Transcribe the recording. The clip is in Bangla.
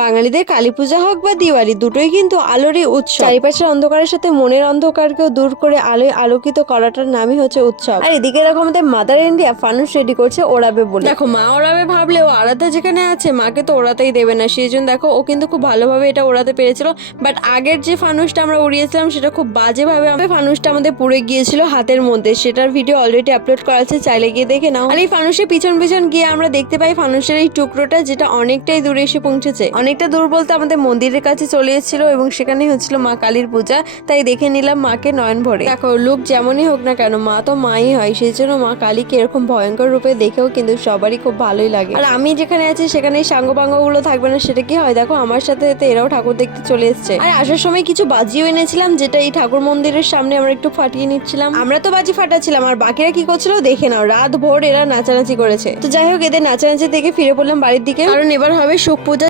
বাঙালিদের কালী পূজা হোক বা দিওয়ালি, দুটোই কিন্তু আলোরই উৎসব। চারিপাশের অন্ধকারের সাথে মনের অন্ধকারকেও দূর করে আলোয় আলোকিত করাটার নামই হচ্ছে উৎসব। আর এদিকে দেখো আমাদের মাদার ইন্ডিয়া ফানুস রেডি করছে ওড়াবে বলে। দেখো মা ওড়াবে ভাবলেও আরাধ্যা যেখানে আছে মাকে তো ওড়াতেই দেবে না, সেই জন্য দেখো ও কিন্তু খুব ভালোভাবে এটা ওড়াতে পেরেছিল। বাট আগের যে ফানুসটা আমরা উড়িয়েছিলাম সেটা খুব বাজেভাবে ফানুসটা আমাদের পুড়ে গিয়েছিল হাতের মধ্যে। সেটার ভিডিও অলরেডি আপলোড করা আছে, চাইলে গিয়ে দেখে নাও। আর এই ফানুসের পিছন পিছন গিয়ে আমরা দেখতে পাই ফানুসের এই টুকরোটা, যেটা অনেকটাই দূরে এসে পৌঁছেছে। অনেকটা দূর বলতে আমাদের মন্দিরের কাছে চলে এসেছিল এবং সেখানেই হচ্ছিল মা কালীর পূজা। তাই দেখে নিলাম মাকে নয়ন ভরে। দেখো লুক যেমনই হোক না কেন মা তো মাই হয়, সেই জন্য মা কালীকে এরকম ভয়ঙ্কর রূপে দেখেও কিন্তু সবারই খুব ভালোই লাগে। আর আমি যেখানে আছি সেখানে সাঙ্গ পাঙ্গ গুলো থাকবে না, সেটা কি হয় দেখো আমার সাথে সাথে এরাও ঠাকুর দেখতে চলে এসছে। আর আসার সময় কিছু বাজিও এনেছিলাম, যেটা এই ঠাকুর মন্দিরের সামনে আমরা একটু ফাটিয়ে নিচ্ছিলাম। আমরা তো বাজি ফাটাচ্ছিলাম আর বাকিরা কি করছিল দেখে নাও, রাত ভোর এরা নাচানাচি করেছে। তো যাই হোক, এদের নাচানাচি দেখে ফিরে পড়লাম বাড়ির দিকে, কারণ এবার হবে সুখ পূজা।